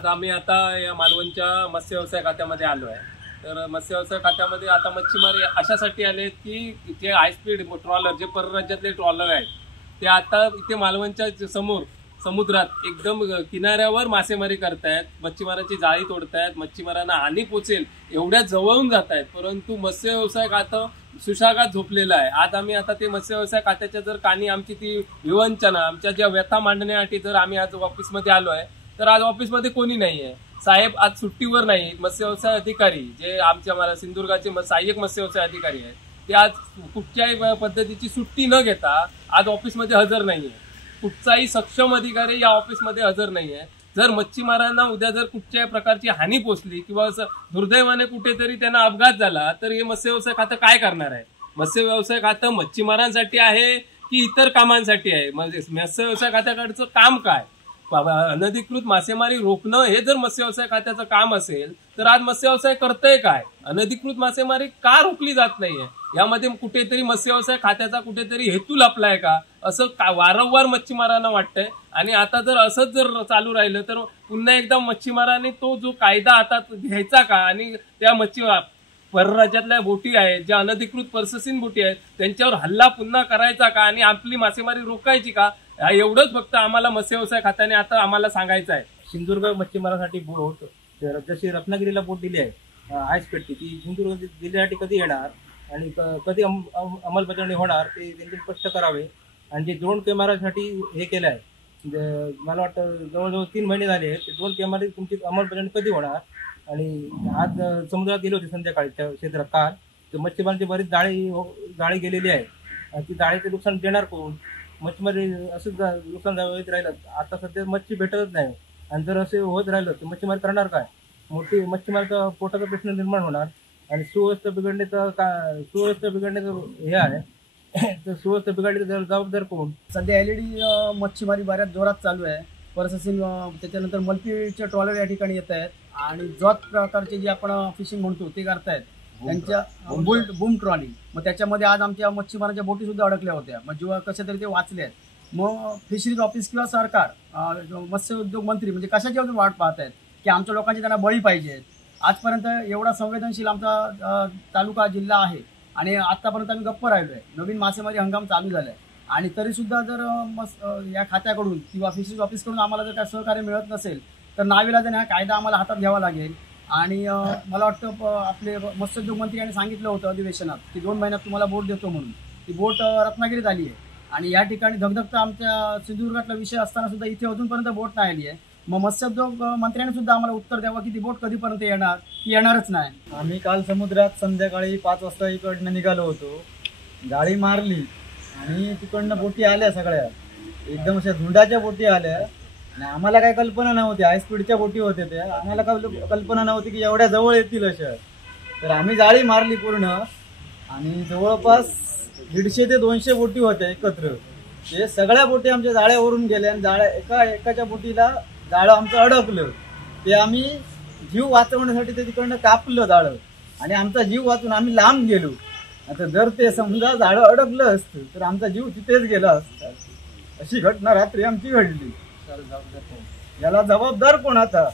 आज आम्ही आता या मालवणच्या मत्स्य व्यवसाय खात्यामध्ये आलो आहे। तर मत्स्य व्यवसाय खात्यामध्ये आता मच्छीमारी अशासाठी आले की जे हाय स्पीड ट्रॉलर, जे परराज्यातले ट्रॉलर आहेत ते आता इथे मालवणच्या समोर समुद्रात एकदम किनाऱ्यावर मासेमारी करतायत, मच्छीमारांची जाळी तोडतायत, मच्छीमारांना हानी पोचेल एवढ्या जवळून जात आहेत। परंतु मत्स्य व्यवसाय खातं सुशागात झोपलेलं आहे। आज आम्ही आता ते मत्स्य व्यवसाय खात्याच्या जर कानी आमची ती विवंचना, आमच्या ज्या व्यथा मांडण्यासाठी जर आम्ही आज ऑफिसमध्ये आलो आहे, तर आज ऑफिसमध्ये कोणी नाही आहे। साहेब आज सुट्टीवर नाही, मत्स्य व्यवसाय अधिकारी जे आमच्या मला सिंधुदुर्गाचे सहाय्यक मत्स्य व्यवसाय अधिकारी आहेत ते आज कुठच्याही पद्धतीची सुट्टी न घेता आज ऑफिसमध्ये हजर नाही आहे। कुठचाही सक्षम अधिकारी या ऑफिसमध्ये हजर नाही आहे। जर मच्छीमारांना उद्या जर कुठच्याही प्रकारची हानी पोचली किंवा दुर्दैवाने कुठेतरी त्यांना अपघात झाला तर हे मत्स्य व्यवसाय खातं काय करणार आहे? मत्स्य व्यवसाय खातं मच्छीमारांसाठी आहे की इतर कामांसाठी आहे? म्हणजे मत्स्य व्यवसाय खात्याकडचं काम काय? अनधिकृत मासेमारी रोखणं हे जर मत्स्य व्यवसाय खात्याचं काम असेल तर आज मत्स्य व्यवसाय करतंय काय? अनधिकृत मासेमारी का रोखली जात नाहीये? यामध्ये कुठेतरी मत्स्य व्यवसाय खात्याचा कुठेतरी हेतू लपलाय का, असं वारंवार मच्छीमारांना वाटतंय। आणि आता जर असंच जर चालू राहिलं तर पुन्हा एकदा मच्छीमारांनी तो जो कायदा आता घ्यायचा का आणि त्या परराज्यातल्या बोटी आहेत, ज्या अनधिकृत पर्ससीन बोटी आहेत, त्यांच्यावर हल्ला पुन्हा करायचा का आणि आपली मासेमारी रोखायची का? एवढंच फक्त आम्हाला मत्स्य व्यवसाय खात्याने आता आम्हाला सांगायचं आहे। सिंधुदुर्ग मच्छीमारांसाठी बोट जशी रत्नागिरीला बोट दिली आहे आय स्पीडची, ती सिंधुदुर्ग जिल्ह्यासाठी कधी येणार आणि कधी अंमलबजावणी होणार ते त्यांनी स्पष्ट करावे। आणि जे ड्रोन कॅमेरासाठी हे केलं आहे, मला वाटतं जवळजवळ 3 महिने झाले आहेत, ते ड्रोन कॅमेरा तुमची अंमलबजावणी कधी होणार? आणि आज समुद्रात गेले होते संध्याकाळच्या क्षेत्रात काल, तर मच्छीमारांची बरीच जाळी गेलेली आहे आणि ती जाळीचे नुकसान देणार कोण? मच्छीमारी असं नुकसान होत राहिलं आता सध्या मच्छी भेटतच नाही आणि जर असे होत राहिलं तर मच्छीमारी करणार काय? मोठी मच्छीमारीचा पोटाचा प्रश्न निर्माण होणार आणि सुव्यवस्था बिघडण्याचं हे आहे तर सुव्यवस्था बिघडण्याचं जबाबदार कोण? सध्या एलईडी मच्छीमारी बऱ्याच जोरात चालू आहे। परससीन त्याच्यानंतर मल्टीचे ट्रॉलर या ठिकाणी येत आहेत आणि जोत प्रकारचे जे आपण फिशिंग म्हणतो ते करतायत, त्यांच्या बूम ट्रॉलिंग। मग त्याच्यामध्ये आज आमच्या मच्छीमारांच्या बोटी सुद्धा अडकल्या होत्या, मग जेव्हा कशा तरी ते वाचले आहेत। मग फिशरीज ऑफिस किंवा सरकार, मत्स्य उद्योग मंत्री म्हणजे कशाची वाट पाहत आहेत की आमच्या लोकांची त्यांना बळी पाहिजेत? आजपर्यंत एवढा संवेदनशील आमचा तालुका जिल्हा आहे आणि आतापर्यंत आम्ही गप्प राहिलोय। नवीन मासेमारी हंगाम चालू झालाय आणि तरी सुद्धा जर या खात्याकडून किंवा फिशरीज ऑफिसकडून आम्हाला जर काय सहकार्य मिळत नसेल तर नाविलाजाने हा कायदा आम्हाला हातात घ्यावा लागेल। आणि मला वाटतं आपले मत्स्योद्योग मंत्री यांनी सांगितलं होतं अधिवेशनात की 2 महिन्यात तुम्हाला बोट देतो म्हणून। ती बोट रत्नागिरीत आली आहे आणि या ठिकाणी धगधगता आमच्या सिंधुदुर्गातला विषय असताना सुद्धा इथे अजूनपर्यंत बोट नाही आली आहे। मग मत्स्योद्योग मंत्र्यांनी सुद्धा आम्हाला उत्तर द्यावं की ती बोट कधीपर्यंत येणार? ती येणारच नाही। आम्ही काल समुद्रात संध्याकाळी 5 वाजता इकडनं निघालो होतो, गाडी मारली आणि तिकडनं बोटी आल्या सगळ्या, एकदम अशा झुंडाच्या बोटी आल्या आणि आम्हाला काही कल्पना नव्हती, हाय स्पीडच्या बोटी होत्या त्या, आम्हाला कल्पना नव्हती की एवढ्या जवळ येतील अशा। तर आम्ही जाळी मारली पूर्ण आणि जवळपास 150 ते 200 बोटी होत्या एकत्र। ते सगळ्या बोटी आमच्या जाळ्यावरून गेल्या आणि एकाच्या बोटीला जाळं आमचं अडकलं। ते आम्ही जीव वाचवण्यासाठी ते तिकडनं कापलं जाळं आणि आमचा जीव वाचून आम्ही लांब गेलो। आता जर ते समजा जाळं अडकलं असतं तर आमचा जीव तिथेच गेला असता। अशी घटना रात्री आमची घडली। याला जबाबदार कोण आता?